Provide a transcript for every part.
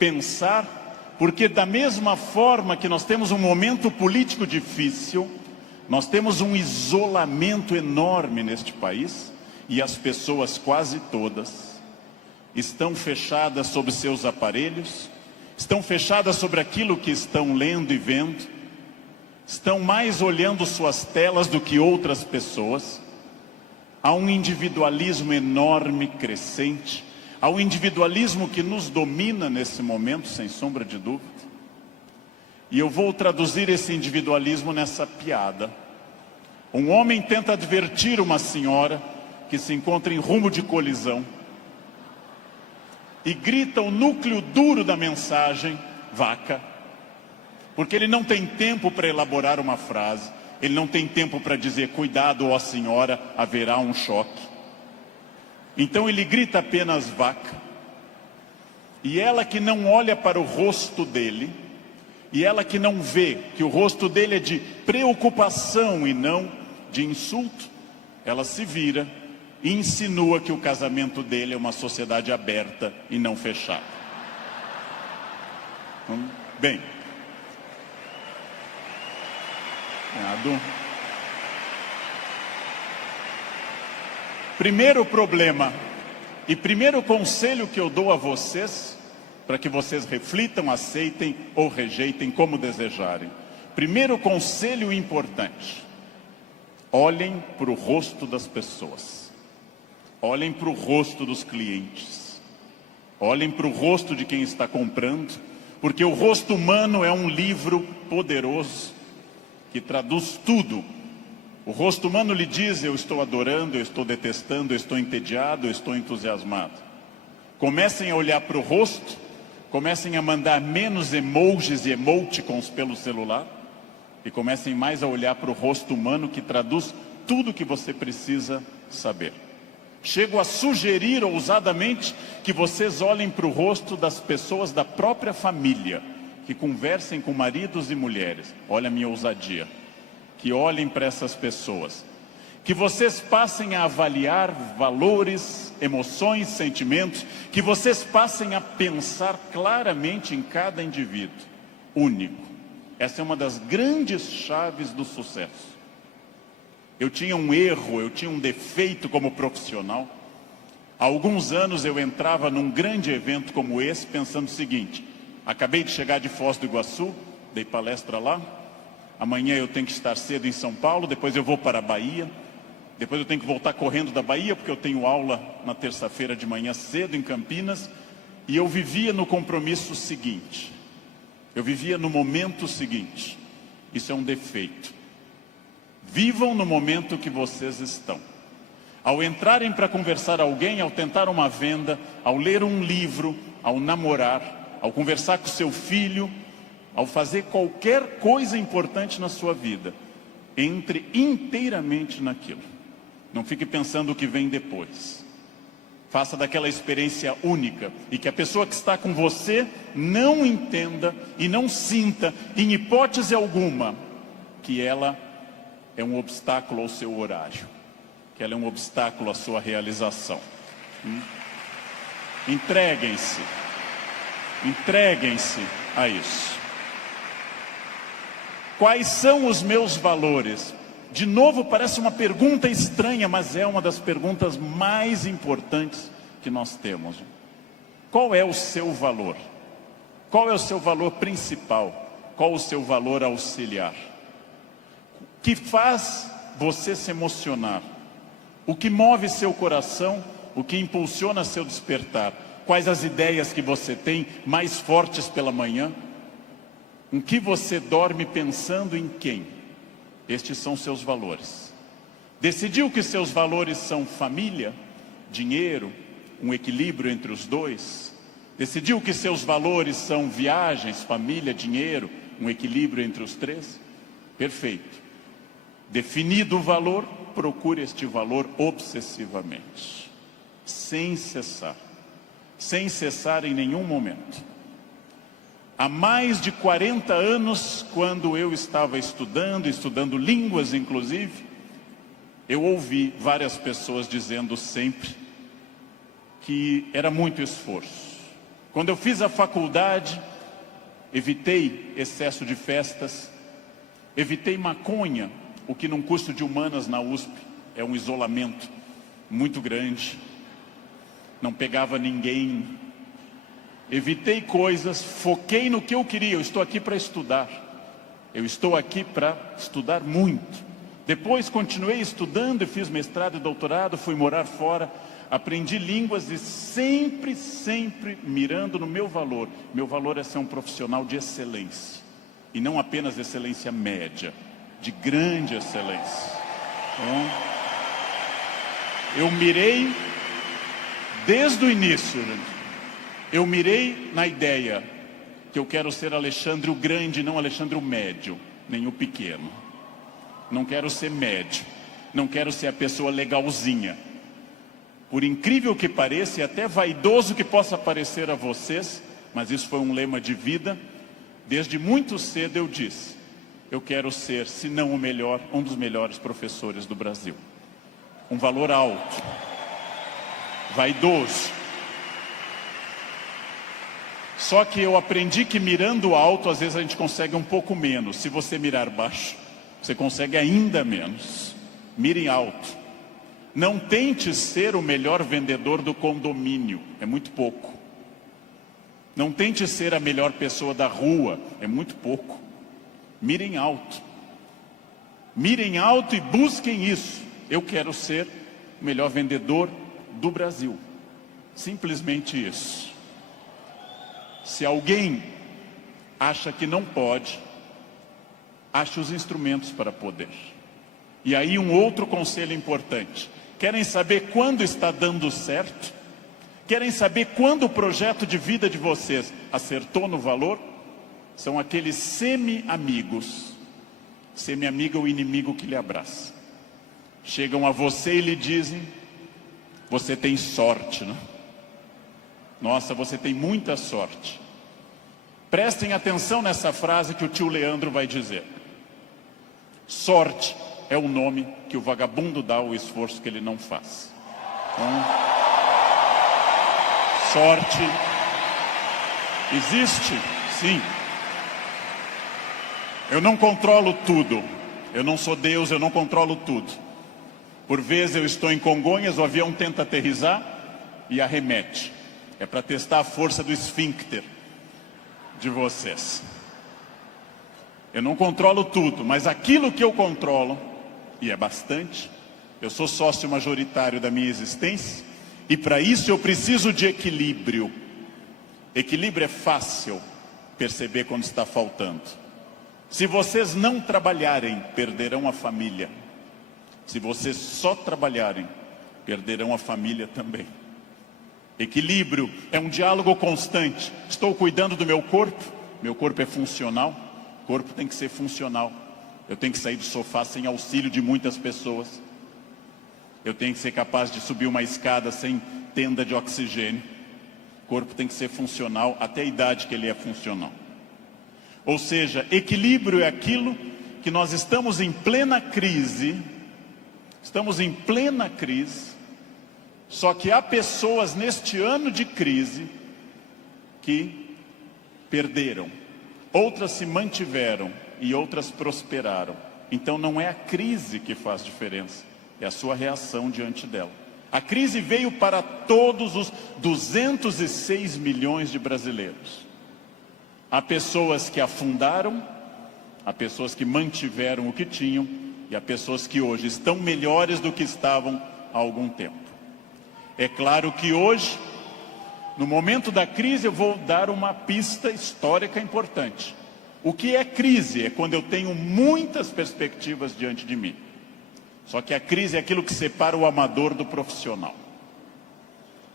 pensar, porque da mesma forma que nós temos um momento político difícil, nós temos um isolamento enorme neste país, e as pessoas quase todas estão fechadas sobre seus aparelhos, estão fechadas sobre aquilo que estão lendo e vendo, estão mais olhando suas telas do que outras pessoas. Há um individualismo enorme, crescente, há um individualismo que nos domina nesse momento, sem sombra de dúvida. E eu vou traduzir esse individualismo nessa piada. Um homem tenta advertir uma senhora que se encontra em rumo de colisão e grita o núcleo duro da mensagem: vaca. Porque ele não tem tempo para elaborar uma frase, ele não tem tempo para dizer: cuidado, ó senhora, haverá um choque. Então ele grita apenas vaca. E ela que não olha para o rosto dele, e ela que não vê que o rosto dele é de preocupação e não de insulto, ela se vira e insinua que o casamento dele é uma sociedade aberta e não fechada. Bem, primeiro problema e primeiro conselho que eu dou a vocês, para que vocês reflitam, aceitem ou rejeitem como desejarem. Primeiro conselho importante: olhem para o rosto das pessoas. Olhem para o rosto dos clientes. Olhem para o rosto de quem está comprando, porque o rosto humano é um livro poderoso que traduz tudo. O rosto humano lhe diz: eu estou adorando, eu estou detestando, eu estou entediado, eu estou entusiasmado. Comecem a olhar para o rosto, comecem a mandar menos emojis e emoticons pelo celular e comecem mais a olhar para o rosto humano, que traduz tudo o que você precisa saber. Chego a sugerir ousadamente que vocês olhem para o rosto das pessoas da própria família, que conversem com maridos e mulheres. Olha a minha ousadia. Que olhem para essas pessoas. Que vocês passem a avaliar valores, emoções, sentimentos. Que vocês passem a pensar claramente em cada indivíduo único. Essa é uma das grandes chaves do sucesso. Eu tinha um erro, eu tinha um defeito como profissional. Há alguns anos eu entrava num grande evento como esse pensando o seguinte: acabei de chegar de Foz do Iguaçu, dei palestra lá, amanhã eu tenho que estar cedo em São Paulo, depois eu vou para a Bahia, depois eu tenho que voltar correndo da Bahia, porque eu tenho aula na terça-feira de manhã cedo em Campinas, e eu vivia no compromisso seguinte, eu vivia no momento seguinte. Isso é um defeito. Vivam no momento que vocês estão. Ao entrarem para conversar com alguém, ao tentar uma venda, ao ler um livro, ao namorar, ao conversar com seu filho, ao fazer qualquer coisa importante na sua vida, entre inteiramente naquilo. Não fique pensando o que vem depois. Faça daquela experiência única, e que a pessoa que está com você não entenda e não sinta, em hipótese alguma, que ela é um obstáculo ao seu horário, que ela é um obstáculo à sua realização. Entreguem-se a isso. Quais são os meus valores? De novo, parece uma pergunta estranha, mas é uma das perguntas mais importantes que nós temos. Qual é o seu valor? Qual é o seu valor principal? Qual o seu valor auxiliar? O que faz você se emocionar? O que move seu coração? O que impulsiona seu despertar? Quais as ideias que você tem mais fortes pela manhã? Em que você dorme pensando em quem? Estes são seus valores. Decidiu que seus valores são família, dinheiro, um equilíbrio entre os dois? Decidiu que seus valores são viagens, família, dinheiro, um equilíbrio entre os três? Perfeito. Definido o valor, procure este valor obsessivamente, sem cessar em nenhum momento. Há mais de 40 anos, quando eu estava estudando línguas inclusive, eu ouvi várias pessoas dizendo sempre que era muito esforço, Quando eu fiz a faculdade, evitei excesso de festas, evitei maconha, o que num curso de humanas na USP é um isolamento muito grande. Não pegava ninguém. Evitei coisas, foquei no que eu queria. Eu estou aqui para estudar. Eu estou aqui para estudar muito. Depois continuei estudando e fiz mestrado e doutorado, fui morar fora, aprendi línguas e sempre mirando no meu valor. Meu valor é ser um profissional de excelência. E não apenas excelência média, de grande excelência. Então, eu mirei desde o início, gente. Eu mirei na ideia que eu quero ser Alexandre o Grande, não Alexandre o Médio, nem o Pequeno. Não quero ser médio, não quero ser a pessoa legalzinha. Por incrível que pareça, e até vaidoso que possa parecer a vocês, mas isso foi um lema de vida, desde muito cedo eu disse, eu quero ser, se não o melhor, um dos melhores professores do Brasil. Um valor alto, vaidoso. Só que eu aprendi que mirando alto, às vezes a gente consegue um pouco menos. Se você mirar baixo, você consegue ainda menos. Mire alto. Não tente ser o melhor vendedor do condomínio, é muito pouco. Não tente ser a melhor pessoa da rua, é muito pouco. Mirem alto. Mirem alto e busquem isso. Eu quero ser o melhor vendedor do Brasil. Simplesmente isso. Se alguém acha que não pode, ache os instrumentos para poder. E aí um outro conselho importante. Querem saber quando está dando certo? Querem saber quando o projeto de vida de vocês acertou no valor? São aqueles semi-amigos. Semi-amigo é o inimigo que lhe abraça. Chegam a você e lhe dizem, você tem sorte, não? Nossa, você tem muita sorte. Prestem atenção nessa frase que o tio Leandro vai dizer. Sorte é o nome que o vagabundo dá ao esforço que ele não faz. Então, sorte existe, sim. Eu não controlo tudo. Eu não sou Deus, eu não controlo tudo. Por vezes eu estou em Congonhas, o avião tenta aterrissar e arremete. É para testar a força do esfíncter de vocês. Eu não controlo tudo, mas aquilo que eu controlo, e é bastante, eu sou sócio majoritário da minha existência, e para isso eu preciso de equilíbrio. Equilíbrio é fácil perceber quando está faltando. Se vocês não trabalharem, perderão a família. Se vocês só trabalharem, perderão a família também. Equilíbrio é um diálogo constante. Estou cuidando do meu corpo é funcional, o corpo tem que ser funcional. Eu tenho que sair do sofá sem auxílio de muitas pessoas. Eu tenho que ser capaz de subir uma escada sem tenda de oxigênio. O corpo tem que ser funcional até a idade que ele é funcional. Ou seja, equilíbrio é aquilo que nós estamos em plena crise. Estamos em plena crise. Só que há pessoas neste ano de crise que perderam. Outras se mantiveram e outras prosperaram. Então não é a crise que faz diferença, é a sua reação diante dela. A crise veio para todos os 206 milhões de brasileiros. Há pessoas que afundaram, há pessoas que mantiveram o que tinham e há pessoas que hoje estão melhores do que estavam há algum tempo. É claro que hoje, no momento da crise, eu vou dar uma pista histórica importante. O que é crise? É quando eu tenho muitas perspectivas diante de mim. Só que a crise é aquilo que separa o amador do profissional.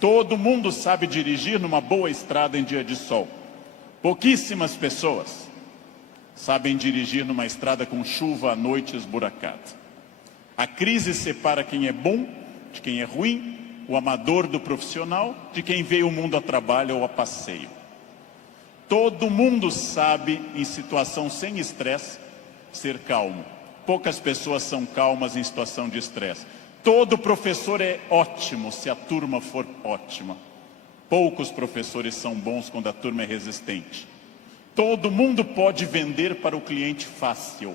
Todo mundo sabe dirigir numa boa estrada em dia de sol. Pouquíssimas pessoas sabem dirigir numa estrada com chuva à noite esburacada. A crise separa quem é bom de quem é ruim, o amador do profissional, de quem veio o mundo a trabalho ou a passeio. Todo mundo sabe, em situação sem estresse, ser calmo. Poucas pessoas são calmas em situação de estresse. Todo professor é ótimo se a turma for ótima. Poucos professores são bons quando a turma é resistente. Todo mundo pode vender para o cliente fácil.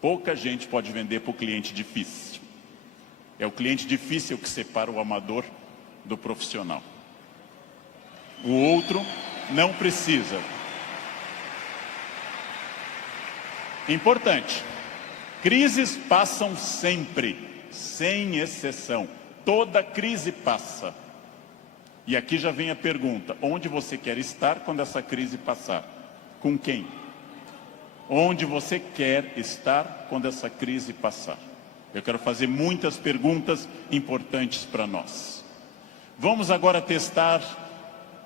Pouca gente pode vender para o cliente difícil. É o cliente difícil que separa o amador do profissional. O outro não precisa. Importante. Crises passam sempre, sem exceção. Toda crise passa. E aqui já vem a pergunta: onde você quer estar quando essa crise passar? Com quem? Onde você quer estar quando essa crise passar? Eu quero fazer muitas perguntas importantes para nós. Vamos agora testar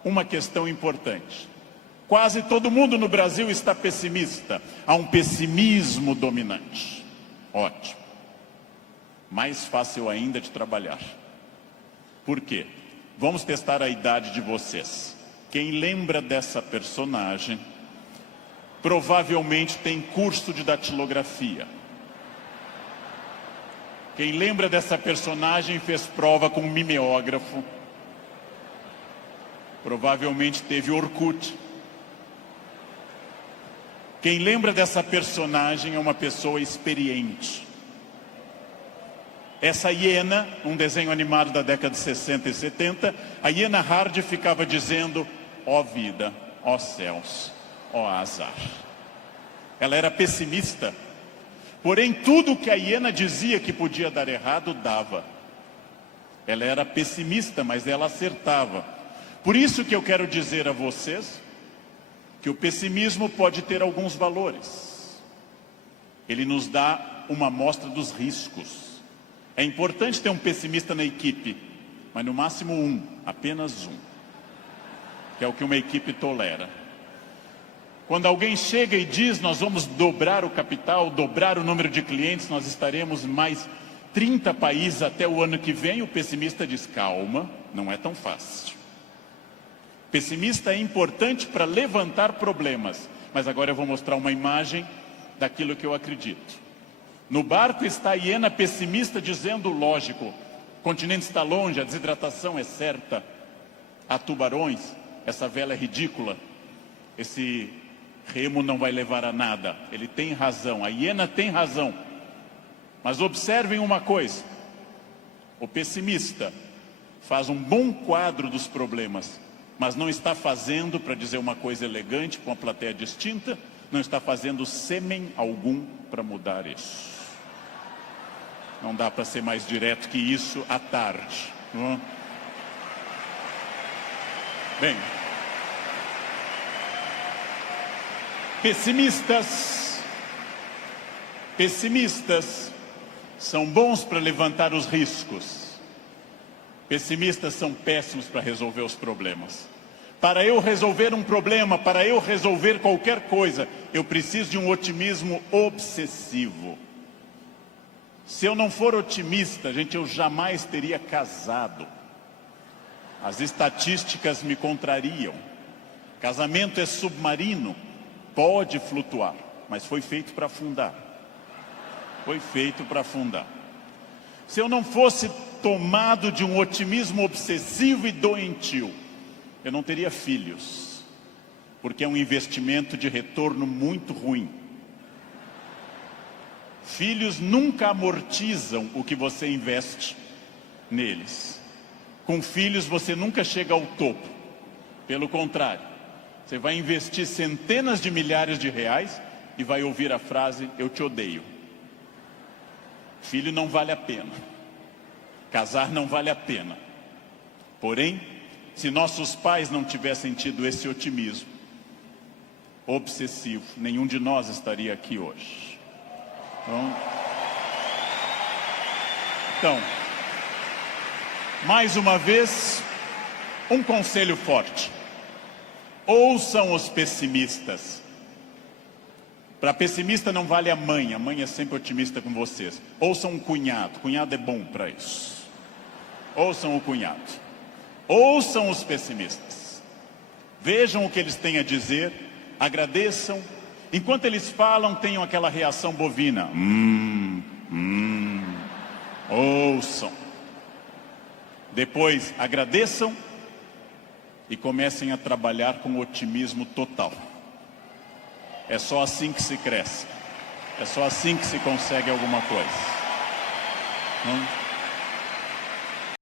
uma questão importante. Quase todo mundo no Brasil está pessimista. Há um pessimismo dominante. Ótimo. Mais fácil ainda de trabalhar. Por quê? Vamos testar a idade de vocês. Quem lembra dessa personagem provavelmente tem curso de datilografia. Quem lembra dessa personagem fez prova com um mimeógrafo. Provavelmente teve Orkut. Quem lembra dessa personagem é uma pessoa experiente. Essa hiena, um desenho animado da década de 60 e 70, a hiena Hard ficava dizendo: ó vida, ó céus, ó azar. Ela era pessimista, porém tudo que a hiena dizia que podia dar errado, dava. Ela era pessimista, mas ela acertava. Por isso que eu quero dizer a vocês que o pessimismo pode ter alguns valores. Ele nos dá uma amostra dos riscos. É importante ter um pessimista na equipe, mas no máximo um, apenas um, que é o que uma equipe tolera. Quando alguém chega e diz: nós vamos dobrar o capital, dobrar o número de clientes, nós estaremos em mais 30 países até o ano que vem, o pessimista diz: calma, não é tão fácil. Pessimista é importante para levantar problemas, mas agora eu vou mostrar uma imagem daquilo que eu acredito. No barco está a hiena pessimista dizendo: lógico, o continente está longe, a desidratação é certa, há tubarões, essa vela é ridícula, esse remo não vai levar a nada. Ele tem razão, a hiena tem razão. Mas observem uma coisa: o pessimista faz um bom quadro dos problemas, mas não está fazendo, para dizer uma coisa elegante, com uma plateia distinta, não está fazendo sêmen algum para mudar isso. Não dá para ser mais direto que isso à tarde. Não é? Bem, pessimistas são bons para levantar os riscos. Pessimistas são péssimos para resolver os problemas. Para eu resolver um problema, para eu resolver qualquer coisa, eu preciso de um otimismo obsessivo. Se eu não for otimista, gente, eu jamais teria casado. As estatísticas me contrariam. Casamento é submarino, pode flutuar, mas foi feito para afundar. Foi feito para afundar. Se eu não fosse tomado de um otimismo obsessivo e doentio, eu não teria filhos, porque é um investimento de retorno muito ruim. Filhos nunca amortizam o que você investe neles. Com filhos você nunca chega ao topo. Pelo contrário, você vai investir centenas de milhares de reais e vai ouvir a frase: eu te odeio. Filho não vale a pena. Casar não vale a pena. Porém, se nossos pais não tivessem tido esse otimismo obsessivo, nenhum de nós estaria aqui hoje. Então, mais uma vez, um conselho forte: ouçam os pessimistas. Para pessimista não vale a mãe é sempre otimista com vocês. Ouçam um cunhado, cunhado é bom para isso. Ouçam o cunhado. Ouçam os pessimistas. Vejam o que eles têm a dizer, agradeçam. Enquanto eles falam, tenham aquela reação bovina. Ouçam. Depois agradeçam e comecem a trabalhar com otimismo total. É só assim que se cresce. É só assim que se consegue alguma coisa. Não?